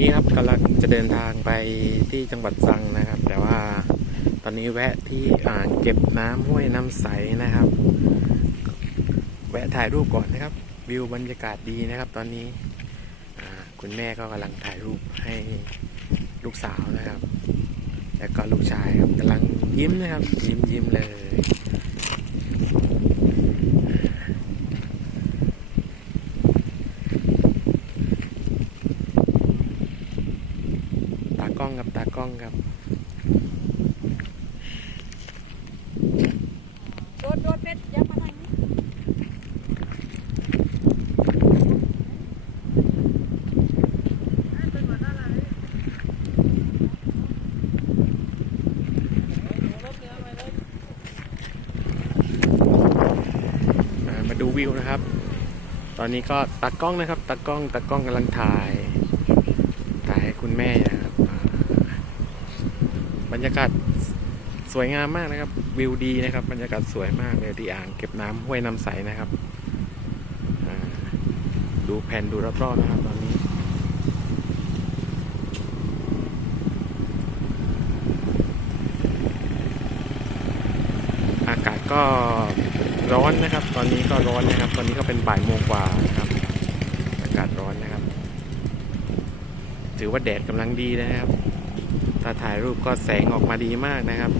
นี้ครับกำลังจะเดินทางไปที่จังหวัดตรังนะครับ แต่ว่าตอนนี้แวะที่อ่างเก็บน้ำห้วยน้ำใสนะครับ แวะถ่ายรูปก่อนนะครับ วิวบรรยากาศดีนะครับ ตอนนี้คุณแม่ก็กำลังถ่ายรูปให้ลูกสาวนะครับ แล้วก็ลูกชายครับกำลังยิ้มนะครับ ยิ้มยิ้มเลย ตา กล้องครับตากล้องครับโดดโดดเป็ดยับมาทางนี้อ่ามาดูวิวนะครับ ตอนนี้ก็ตากล้องนะครับตากล้องตากล้องกำลังถ่าย ถ่ายให้คุณแม่นะครับอ่าบ รรยากาศสวยงามมากนะครับ วิวดีนะครับ บรรยากาศสวยมากเลยที่อ่างเก็บน้ำห้วยน้ำใสนะครับดูแผ่นดูรอบๆนะครับ ตอนนี้ อากาศก็ร้อนนะครับ ตอนนี้ก็ร้อนนะครับ ตอนนี้ก็เป็นบ่ายโมงกว่านะครับ อากาศร้อนนะครับ ถือว่าแดดกำลังดีนะครับ ถ้าถ่ายรูปก็แสงออกมาดีมากนะครับ